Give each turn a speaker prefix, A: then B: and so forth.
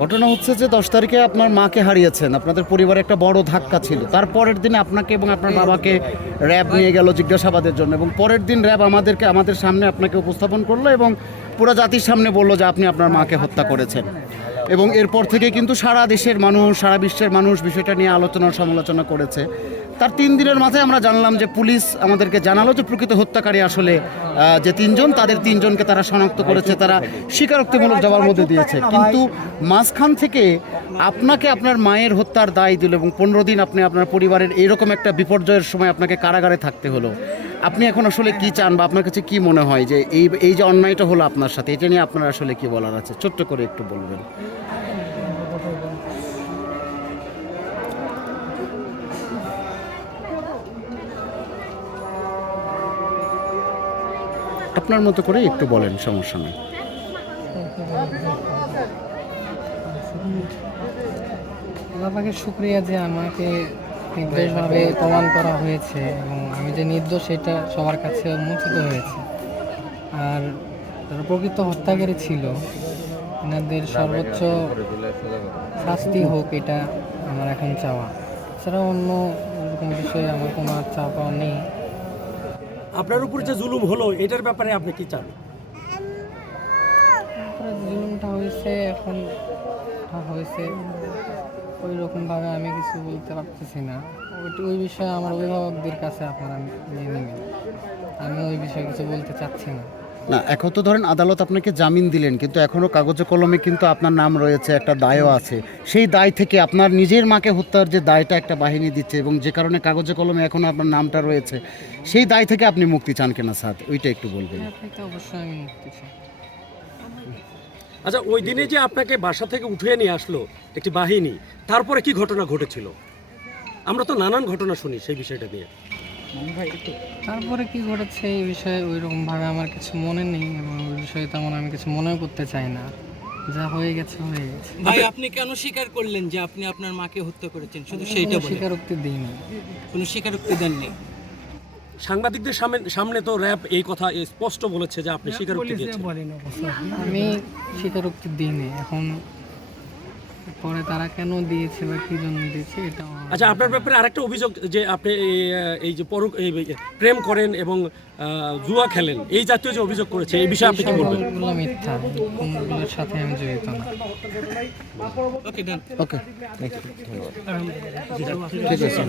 A: ঘটনা হচ্ছে যে দশ তারিখে আপনার মাকে হারিয়েছেন। আপনাদের পরিবারে একটা বড় ধাক্কা ছিল। তারপরের দিন আপনাকে এবং আপনার বাবাকে র্যাব নিয়ে গেল জিজ্ঞাসাবাদের জন্য এবং পরের দিন র্যাব আমাদেরকে আমাদের সামনে আপনাকে উপস্থাপন করল এবং পুরো জাতির সামনে বলল যে আপনি আপনার মাকে হত্যা করেছেন। এবং এরপর থেকে কিন্তু সারা দেশের মানুষ সারা বিশ্বের মানুষ বিষয়টা নিয়ে আলোচনা সমালোচনা করেছে। তার তিন দিনের মাথায় আমরা জানলাম যে পুলিশ আমাদেরকে জানালো যে প্রকৃত হত্যাকারী আসলে যে তিনজন, তাদের তিনজনকে তারা শনাক্ত করেছে, তারা স্বীকারোক্তিমূলক জবাব মধ্যে দিয়েছে। কিন্তু মাঝখান থেকে আপনাকে আপনার মায়ের হত্যার দায় দিল এবং পনেরো দিন আপনি আপনার পরিবারের এইরকম একটা বিপর্যয়ের সময় আপনাকে কারাগারে থাকতে হলো। আপনি এখন আসলে কি চান বা আপনার কাছে কি মনে হয় যে এই এই যে অন্যায়টা হলো আপনার সাথে, এটা নিয়ে আপনার আসলে কি বলার আছে? ছোট্ট করে একটু বলবেন। আপনার মতো করে একটু বলেন, সমস্যা নেই।
B: আল্লাহকে শুক্রিয়া যে আমাকে নির্দোষভাবে প্রমাণ করা হয়েছে এবং আমি যে নির্দোষ সেটা সবার কাছে উন্মোচিত হয়েছে। আর যারা প্রকৃত হত্যাকারী ছিল, এনাদের সর্বোচ্চ শাস্তি হোক এটা আমার এখন চাওয়া। এছাড়া অন্য এরকম বিষয়ে আমার কোনো আর চাওয়া নেই।
C: আপনার উপর যে জুলুম হলো, এটার ব্যাপারে আপনি কি চান?
B: জুলুমটা হয়েছে, এখন হয়েছে। ওই রকমভাবে আমি কিছু বলতে পারতেছি না। ওই বিষয়ে আমার অভিভাবকদের কাছে আপনারা নিয়ে নেবেন। আমি ওই বিষয়ে কিছু বলতে চাচ্ছি না।
A: না এখন তো ধরেন আদালত আপনাকে জামিন দিলেন কিন্তু এখনও কাগজে কলমে কিন্তু আপনার নাম রয়েছে একটা দায়ও আছে। সেই দায় থেকে আপনার নিজের মাকে হত্যার যে দায়টা একটা বাহিনী দিচ্ছে এবং যে কারণে কাগজে কলমে এখনও আপনার নামটা রয়েছে সেই দায় থেকে আপনি মুক্তি চান কিনা স্যার ওইটা একটু বলবেন।
B: অবশ্যই আমি মুক্তি চাই।
C: আচ্ছা ওই দিনে যে আপনাকে বাসা থেকে উঠিয়ে নিয়ে আসলো একটি বাহিনী তারপরে কি ঘটনা ঘটেছিল? আমরা তো নানান ঘটনা শুনি সেই বিষয়টা নিয়ে।
B: তারপরে কি ঘটেছে এই বিষয়ে ওই রকমভাবে আমার কিছু মনে নেই এবং ওই বিষয়ে তেমন আমি কিছু মনেও করতে চাই না। যা হয়ে গেছে হয়ে গেছে।
D: ভাই আপনি কেন স্বীকার করলেন যে আপনি আপনার মাকে হত্যা করেছেন? শুধু সেইটা বলে
B: স্বীকারোক্তি দিইনি।
D: কোনো স্বীকারোক্তি দেননি?
C: সাংবাদিকদের সামনে সামনে তো র্যাব এই কথা স্পষ্ট বলেছে যে আপনি স্বীকারোক্তি দিয়েছেন।
B: আমি স্বীকারোক্তি দিইনি। এখন পরে তারা কেন দিয়েছে বা কি জন্য দিয়েছে এটা
C: আচ্ছা আপনার ব্যাপারে আরেকটা অভিযোগ যে আপনি এই, এই যে পর এই প্রেম করেন এবং জুয়া খেলেন এই জাতীয় যে অভিযোগ করেছে এই বিষয়ে আপনি কি বলবেন?
B: মিথ্যা কোনগুলোর সাথে আমি জড়িত না।
D: ওকে ডান
A: ওকে ঠিক আছে।